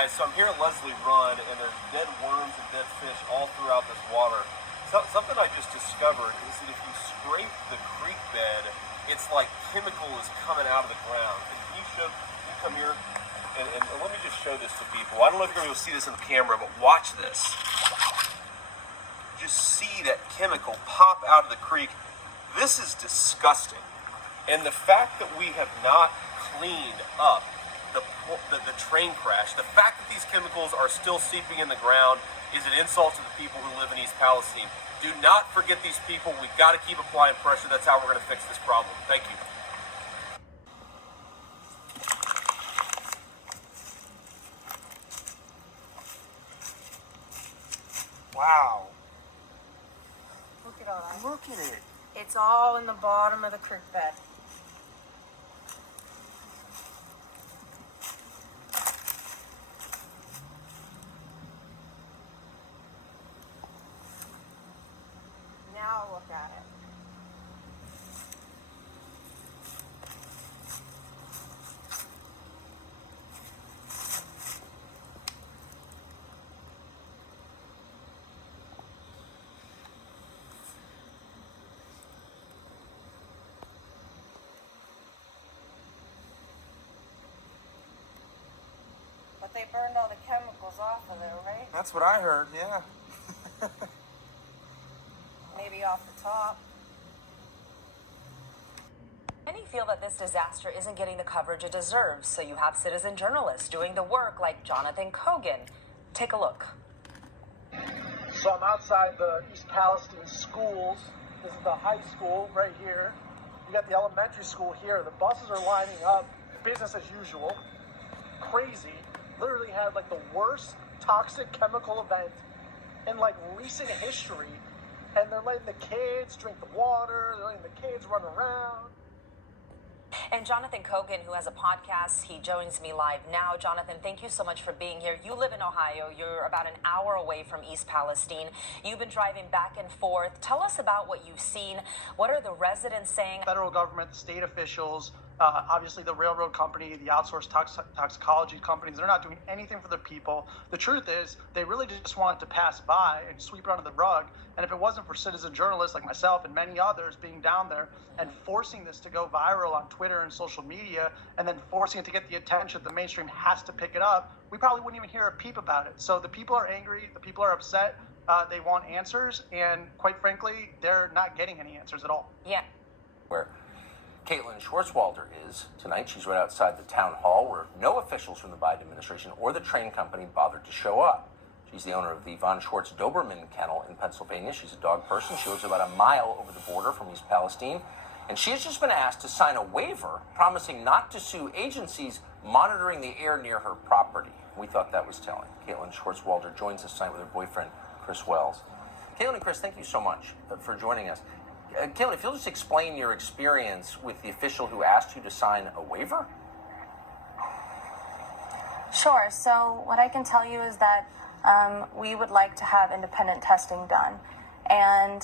guys, so I'm here at Leslie Run, and there's dead worms and dead fish all throughout this water. Something I just discovered is that if you scrape the creek bed, it's like chemical is coming out of the ground. Can you come here, and let me just show this to people. I don't know if you're going to be able to see this in the camera, but watch this. Just see that chemical pop out of the creek. This is disgusting. And the fact that we have not cleaned up the train crash, the fact that these chemicals are still seeping in the ground is an insult to the people who live in East Palestine. Do not forget these people. We've got to keep applying pressure. That's how we're going to fix this problem. Thank you. Wow. Look at all that. Look at it. It's all in the bottom of the creek bed. Now look at it. But they burned all the chemicals off of there, right? That's what I heard, yeah. Maybe off the top. Many feel that this disaster isn't getting the coverage it deserves, so you have citizen journalists doing the work like Jonathan Kogan. Take a look. So I'm outside the East Palestine schools. This is the high school right here. You got the elementary school here. The buses are lining up, business as usual. Crazy. Literally had like the worst toxic chemical event in like recent history. And they're letting the kids drink the water, they're letting the kids run around. And Jonathan Kogan, who has a podcast, he joins me live now. Jonathan, thank you so much for being here. You live in Ohio. You're about an hour away from East Palestine. You've been driving back and forth. Tell us about what you've seen. What are the residents saying? Federal government, the state officials, obviously the railroad company, the outsourced toxicology companies, they're not doing anything for the people. The truth is, they really just want it to pass by and sweep it under the rug. And if it wasn't for citizen journalists like myself and many others being down there and forcing this to go viral on Twitter and social media, and then forcing it to get the attention, the mainstream has to pick it up, we probably wouldn't even hear a peep about it. So the people are angry, the people are upset, they want answers, and quite frankly, they're not getting any answers at all. Yeah. Where Caitlin Schwartzwalder is tonight. She's right outside the town hall where no officials from the Biden administration or the train company bothered to show up. She's the owner of the Von Schwartz Doberman Kennel in Pennsylvania. She's a dog person. She lives about a mile over the border from East Palestine. And she has just been asked to sign a waiver promising not to sue agencies monitoring the air near her property. We thought that was telling. Caitlin Schwartzwalder joins us tonight with her boyfriend, Chris Wells. Caitlin and Chris, thank you so much for joining us. Caitlin, if you'll just explain your experience with the official who asked you to sign a waiver? Sure. So what I can tell you is that we would like to have independent testing done. And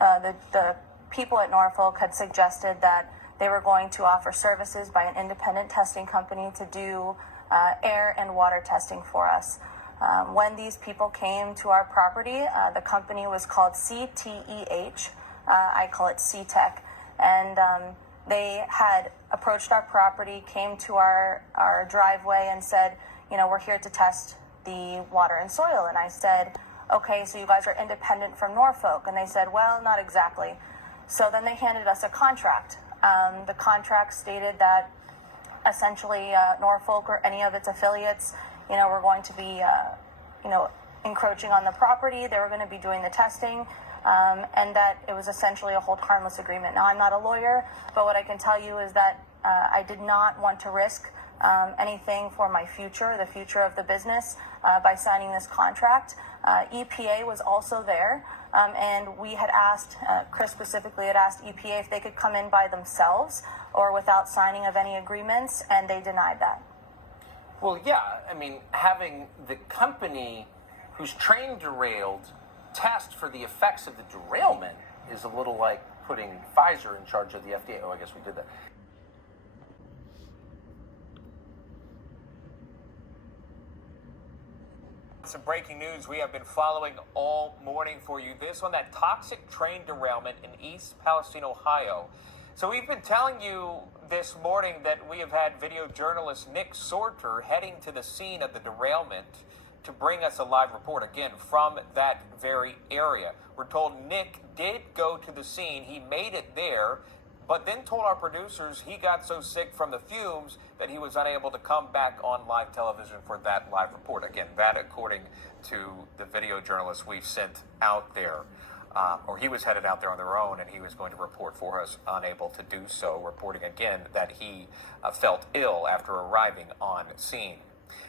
the people at Norfolk had suggested that they were going to offer services by an independent testing company to do air and water testing for us. When these people came to our property, the company was called CTEH. I call it CTEC. And they had approached our property, came to our driveway and said, you know, we're here to test the water and soil. And I said, okay, so you guys are independent from Norfolk. And they said, well, not exactly. So then they handed us a contract. The contract stated that essentially Norfolk or any of its affiliates, you know, were going to be, encroaching on the property. They were going to be doing the testing, and that it was essentially a hold harmless agreement. Now, I'm not a lawyer, but what I can tell you is that I did not want to risk anything for my future, the future of the business, by signing this contract. EPA was also there, and we had asked, Chris specifically had asked EPA if they could come in by themselves or without signing of any agreements, and they denied that. Well, yeah. I mean, having the company whose train derailed test for the effects of the derailment is a little like putting Pfizer in charge of the FDA. Oh, I guess we did that. Some breaking news we have been following all morning for you. This on that toxic train derailment in East Palestine, Ohio. So we've been telling you this morning that we have had video journalist Nick Sorter heading to the scene of the derailment to bring us a live report, again, from that very area. We're told Nick did go to the scene. He made it there, but then told our producers he got so sick from the fumes that he was unable to come back on live television for that live report. Again, that according to the video journalists we've sent out there. Or he was headed out there on their own, and he was going to report for us, unable to do so, reporting again that he felt ill after arriving on scene.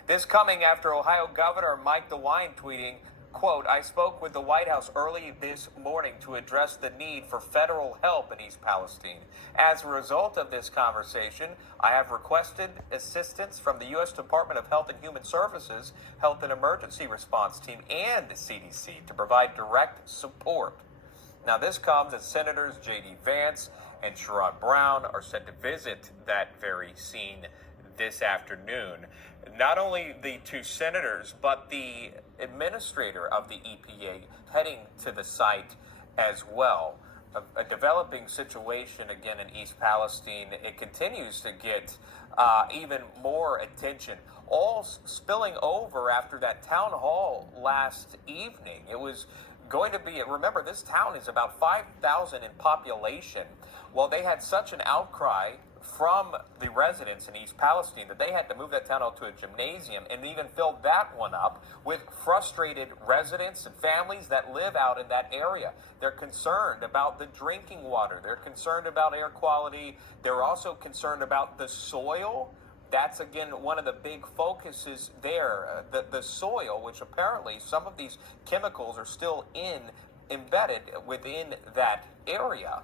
This coming after Ohio Governor Mike DeWine tweeting, quote, "I spoke with the White House early this morning to address the need for federal help in East Palestine. As a result of this conversation, I have requested assistance from the U.S. Department of Health and Human Services, Health and Emergency Response Team, and the CDC to provide direct support." Now, this comes as Senators J.D. Vance and Sherrod Brown are set to visit that very scene this afternoon. Not only the two senators, but the administrator of the EPA heading to the site as well. A developing situation again in East Palestine. It continues to get even more attention, all spilling over after that town hall last evening. It was going to be, remember, this town is about 5,000 in population. Well, they had such an outcry from the residents in East Palestine that they had to move that town hall to a gymnasium and even filled that one up with frustrated residents and families that live out in that area. They're concerned about the drinking water. They're concerned about air quality. They're also concerned about the soil. That's, again, one of the big focuses there. The soil, which apparently some of these chemicals are still embedded within that area.